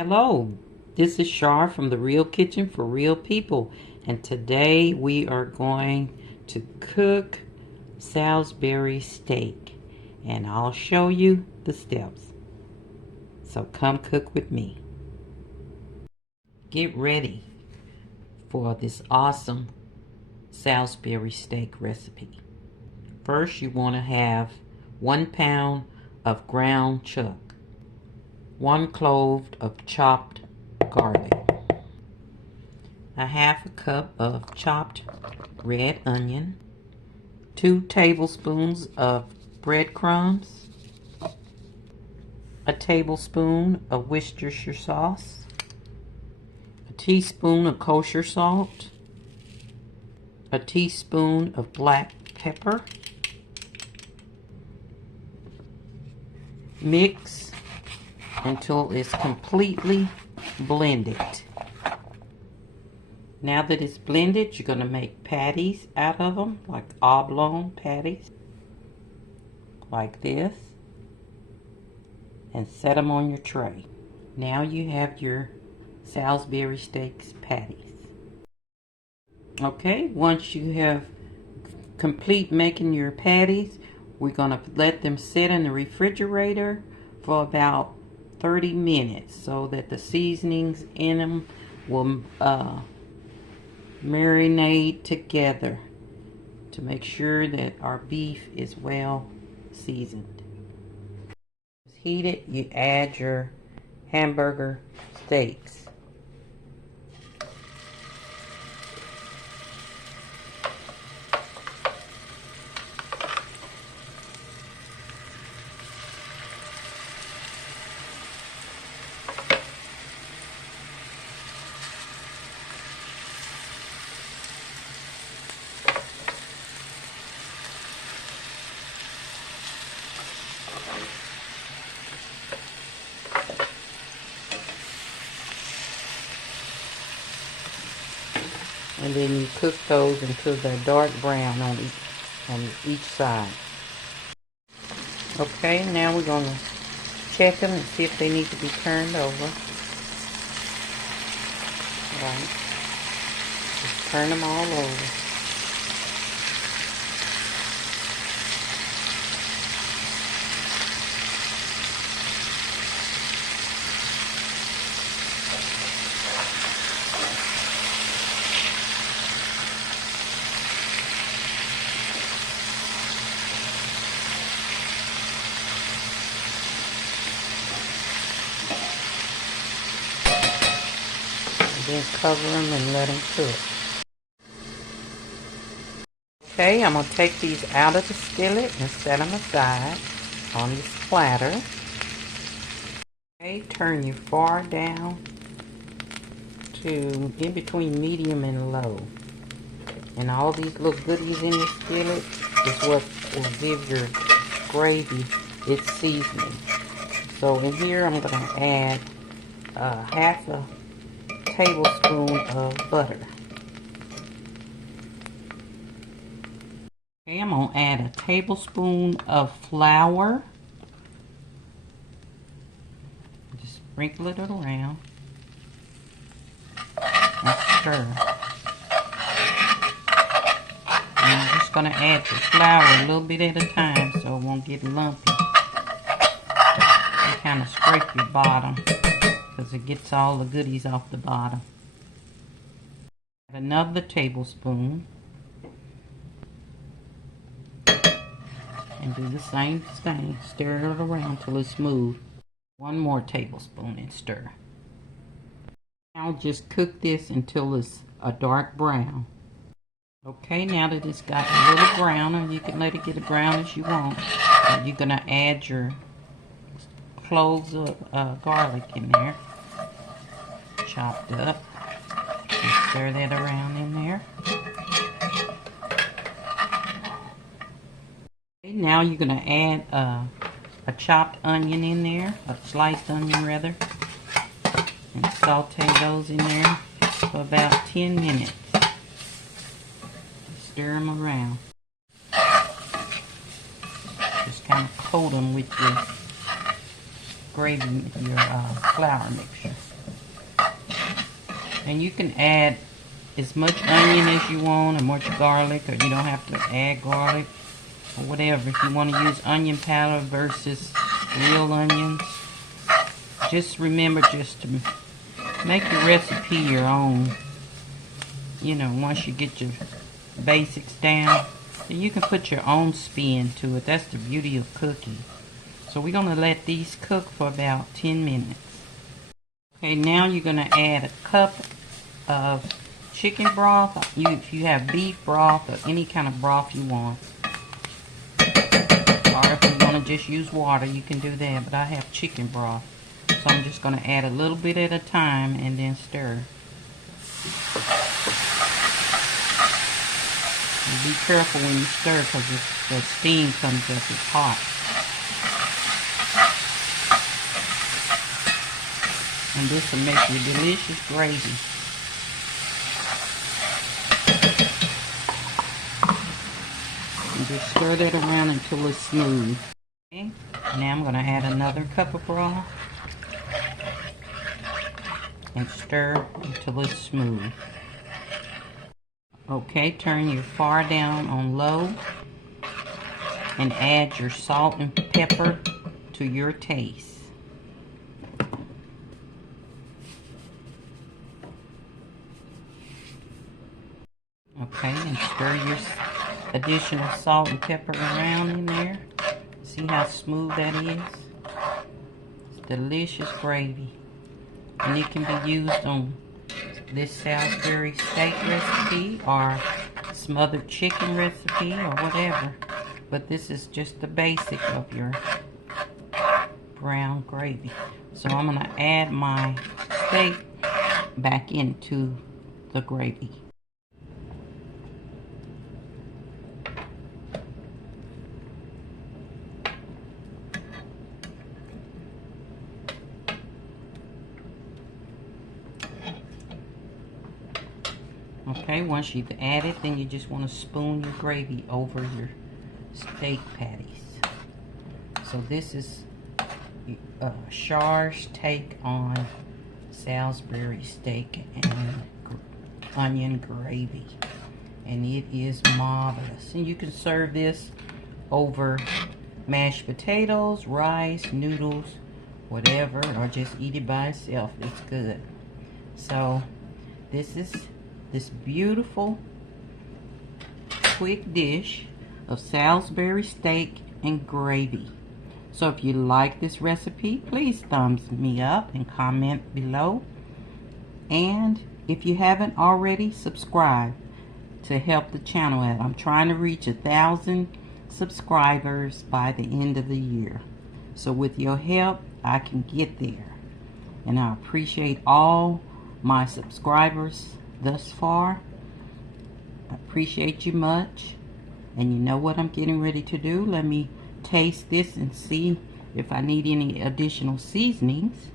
Hello, this is Shar from The Real Kitchen for Real People, and today we are going to cook Salisbury steak, and I'll show you the steps. So come cook with me. Get ready for this awesome Salisbury steak recipe. First, you want to have 1 pound of ground chuck, 1 clove of chopped garlic, a half a cup of chopped red onion, 2 tablespoons of breadcrumbs, a tablespoon of Worcestershire sauce, a teaspoon of kosher salt, a teaspoon of black pepper. Mix until it's completely blended. Now that it's blended, you're going to make patties out of them, like oblong patties, like this, and set them on your tray. Now you have your Salisbury steaks patties. Okay, once you have complete making your patties, we're going to let them sit in the refrigerator for about 30 minutes so that the seasonings in them will marinate together to make sure that our beef is well seasoned. Heat it, you add your hamburger steaks. And then you cook those until they're dark brown on each side. Okay, now we're going to check them and see if they need to be turned over. Right. Just turn them all over. Then cover them and let them cook. Okay, I'm going to take these out of the skillet and set them aside on this platter. Okay, turn your fire down to in between medium and low. And all these little goodies in your skillet is what will give your gravy its seasoning. So in here I'm going to add half a tablespoon of butter. Okay, I'm going to add a tablespoon of flour. Just sprinkle it around and stir. And I'm just going to add the flour a little bit at a time so it won't get lumpy. And kind of scrape your bottom, because it gets all the goodies off the bottom. Add another tablespoon and do the same thing. Stir it around till it's smooth. 1 more tablespoon and stir. Now just cook this until it's a dark brown. Okay, now that it's got a little brown, and you can let it get as brown as you want, you're going to add your cloves of garlic in there, chopped up, and stir that around in there. Okay, now you're going to add a chopped onion in there, a sliced onion rather, and saute those in there for about 10 minutes. Stir them around. Just kind of coat them with your gravy, your flour mixture. And you can add as much onion as you want, or much garlic, or you don't have to add garlic, or whatever. If you want to use onion powder versus real onions, just remember just to make your recipe your own. You know, once you get your basics down, then you can put your own spin to it. That's the beauty of cooking. So we're going to let these cook for about 10 minutes. Okay, now you're going to add a cup of chicken broth. If you have beef broth or any kind of broth you want. Or if you want to just use water, you can do that. But I have chicken broth. So I'm just going to add a little bit at a time and then stir. And be careful when you stir because the steam comes up. It's hot. And this will make you delicious gravy. And just stir that around until it's smooth. Okay. Now I'm going to add another cup of broth. And stir until it's smooth. Okay, turn your fire down on low. And add your salt and pepper to your taste. Okay, and stir your additional salt and pepper around in there. See how smooth that is? It's delicious gravy. And it can be used on this Salisbury steak recipe or smothered chicken recipe or whatever. But this is just the basic of your brown gravy. So I'm going to add my steak back into the gravy. Okay, once you've added, then you just want to spoon your gravy over your steak patties. So this is Char's take on Salisbury steak and onion gravy. And it is marvelous. And you can serve this over mashed potatoes, rice, noodles, whatever, or just eat it by itself. It's good. So this is this beautiful quick dish of Salisbury steak and gravy. So if you like this recipe, please thumbs me up and comment below. And if you haven't already, subscribe to help the channel out. I'm trying to reach 1,000 subscribers by the end of the year. So with your help, I can get there. And I appreciate all my subscribers thus far. I appreciate you much. And you know what I'm getting ready to do? Let me taste this and see if I need any additional seasonings.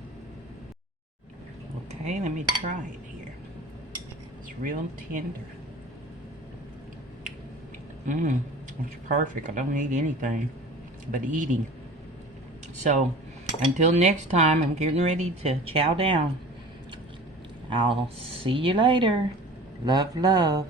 Okay, let me try it here. It's real tender. It's perfect. I don't need anything but eating. So until next time, I'm getting ready to chow down. I'll see you later. Love, love.